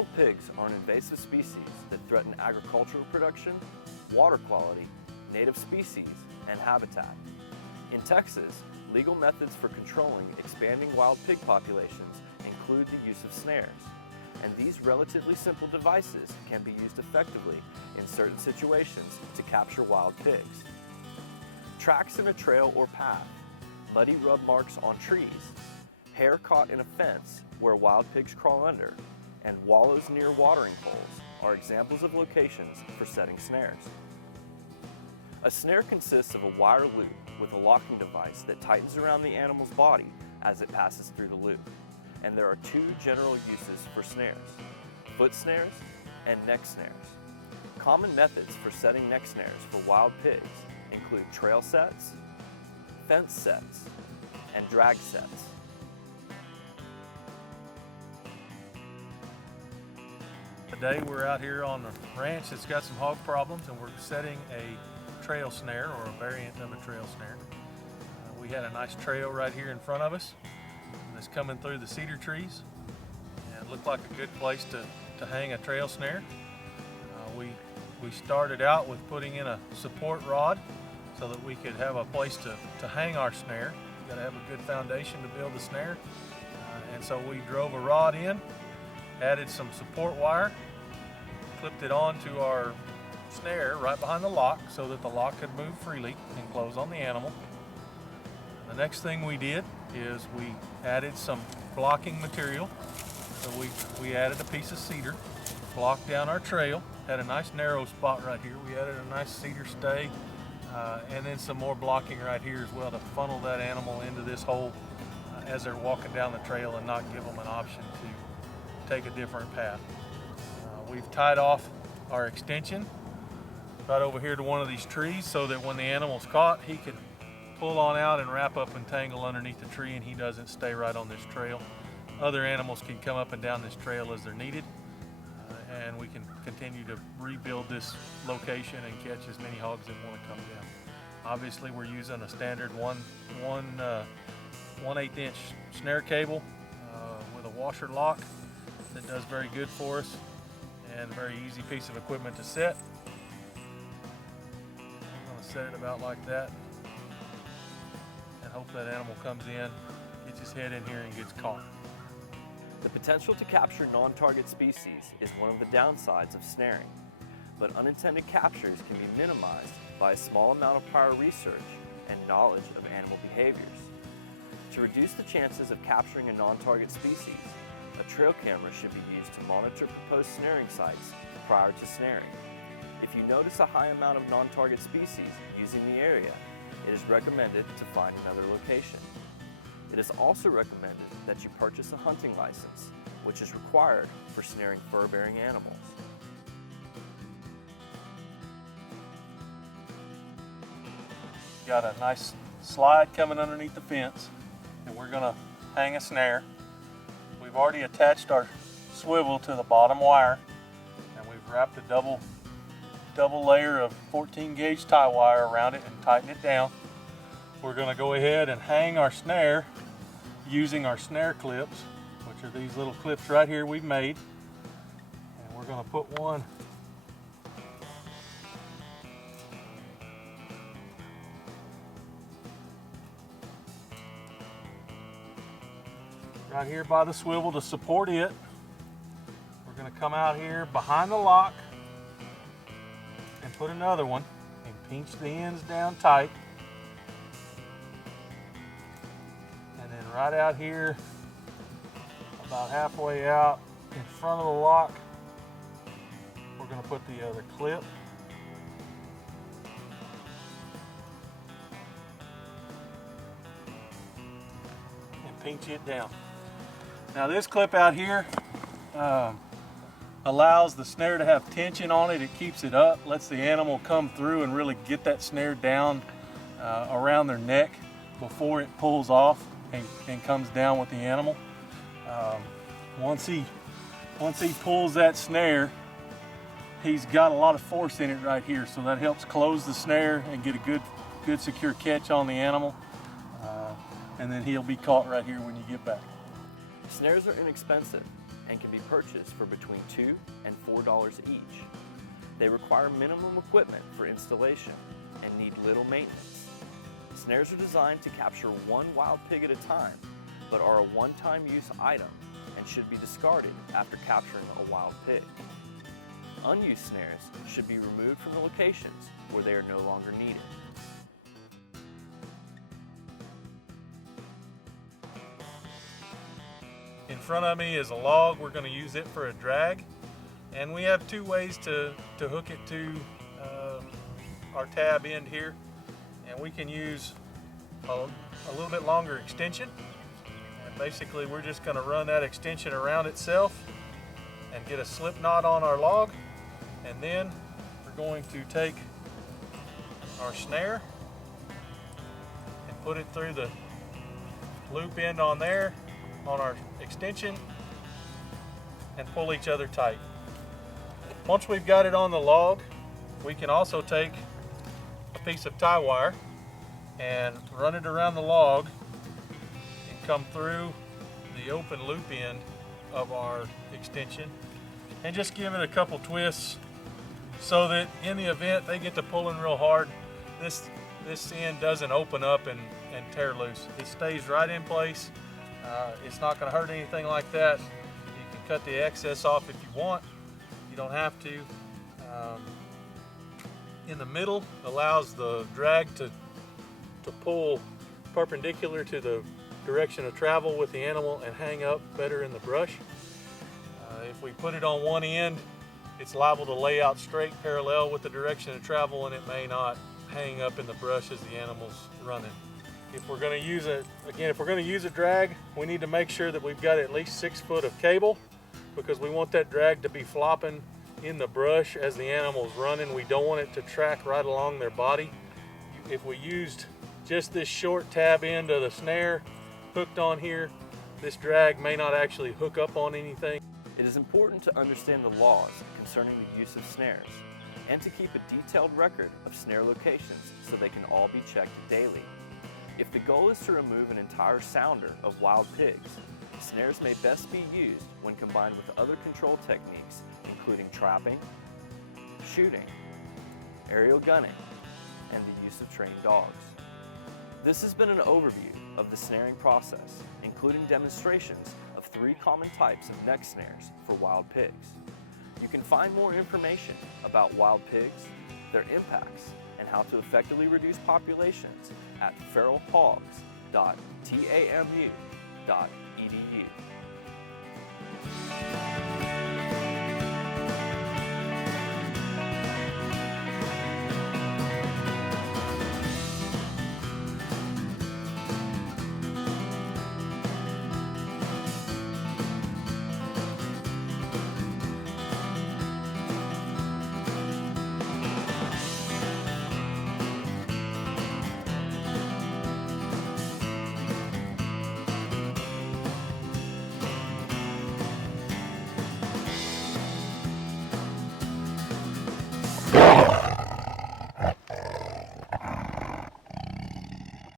Wild pigs are an invasive species that threaten agricultural production, water quality, native species, and habitat. In Texas, legal methods for controlling expanding wild pig populations include the use of snares, and these relatively simple devices can be used effectively in certain situations to capture wild pigs. Tracks in a trail or path, muddy rub marks on trees, hair caught in a fence where wild pigs crawl under, and wallows near watering holes are examples of locations for setting snares. A snare consists of a wire loop with a locking device that tightens around the animal's body as it passes through the loop. And there are two general uses for snares: foot snares and neck snares. Common methods for setting neck snares for wild pigs include trail sets, fence sets, and drag sets. Today we're out here on the ranch that's got some hog problems, and we're setting a trail snare, or a variant of a trail snare. We had a nice trail right here in front of us that's coming through the cedar trees, and it looked like a good place to hang a trail snare. We started out with putting in a support rod so that we could have a place to hang our snare. You've got to have a good foundation to build the snare, and so we drove a rod in, added some support wire, clipped it onto our snare right behind the lock so that the lock could move freely and close on the animal. The next thing we did is we added some blocking material. So we added a piece of cedar, blocked down our trail, had a nice narrow spot right here. We added a nice cedar stay, and then some more blocking right here as well to funnel that animal into this hole as they're walking down the trail and not give them an option to take a different path. We've tied off our extension right over here to one of these trees so that when the animal's caught, he can pull on out and wrap up and tangle underneath the tree, and he doesn't stay right on this trail. Other animals can come up and down this trail as they're needed, and we can continue to rebuild this location and catch as many hogs that want to come down. Obviously, we're using a standard 1/8 inch snare cable with a washer lock that does very good for us, and a very easy piece of equipment to set. I'm going to set it about like that and hope that animal comes in, gets his head in here, and gets caught. The potential to capture non-target species is one of the downsides of snaring, but unintended captures can be minimized by a small amount of prior research and knowledge of animal behaviors. To reduce the chances of capturing a non-target species, a trail camera should be used to monitor proposed snaring sites prior to snaring. If you notice a high amount of non-target species using the area, it is recommended to find another location. It is also recommended that you purchase a hunting license, which is required for snaring fur-bearing animals. Got a nice slide coming underneath the fence, and we're going to hang a snare. We've already attached our swivel to the bottom wire, and we've wrapped a double layer of 14 gauge tie wire around it and tighten it down. We're going to go ahead and hang our snare using our snare clips, which are these little clips right here we've made. And we're going to put one right here by the swivel to support it. We're going to come out here behind the lock and put another one and pinch the ends down tight. And then right out here, about halfway out in front of the lock, we're going to put the other clip. And pinch it down. Now this clip out here allows the snare to have tension on it. It keeps it up, lets the animal come through and really get that snare down around their neck before it pulls off and comes down with the animal. Once he pulls that snare, he's got a lot of force in it right here, so that helps close the snare and get a good secure catch on the animal, and then he'll be caught right here when you get back. Snares are inexpensive and can be purchased for between $2 and $4 each. They require minimum equipment for installation and need little maintenance. Snares are designed to capture one wild pig at a time, but are a one-time use item and should be discarded after capturing a wild pig. Unused snares should be removed from the locations where they are no longer needed. In front of me is a log. We're going to use it for a drag. And we have two ways to hook it to our tab end here. And we can use a little bit longer extension. And basically we're just going to run that extension around itself and get a slip knot on our log. And then we're going to take our snare and put it through the loop end on there on our extension and pull each other tight. Once we've got it on the log, we can also take a piece of tie wire and run it around the log and come through the open loop end of our extension and just give it a couple twists so that in the event they get to pulling real hard, this end doesn't open up and tear loose. It stays right in place. It's not going to hurt anything like that. You can cut the excess off if you want. You don't have to. In the middle allows the drag to pull perpendicular to the direction of travel with the animal and hang up better in the brush. If we put it on one end, it's liable to lay out straight parallel with the direction of travel, and it may not hang up in the brush as the animal's running. If we're going to use a drag, we need to make sure that we've got at least 6 foot of cable, because we want that drag to be flopping in the brush as the animal's running. We don't want it to track right along their body. If we used just this short tab end of the snare hooked on here, this drag may not actually hook up on anything. It is important to understand the laws concerning the use of snares and to keep a detailed record of snare locations so they can all be checked daily. If the goal is to remove an entire sounder of wild pigs, snares may best be used when combined with other control techniques, including trapping, shooting, aerial gunning, and the use of trained dogs. This has been an overview of the snaring process, including demonstrations of 3 common types of neck snares for wild pigs. You can find more information about wild pigs, their impacts, and how to effectively reduce populations at feralhogs.tamu.edu.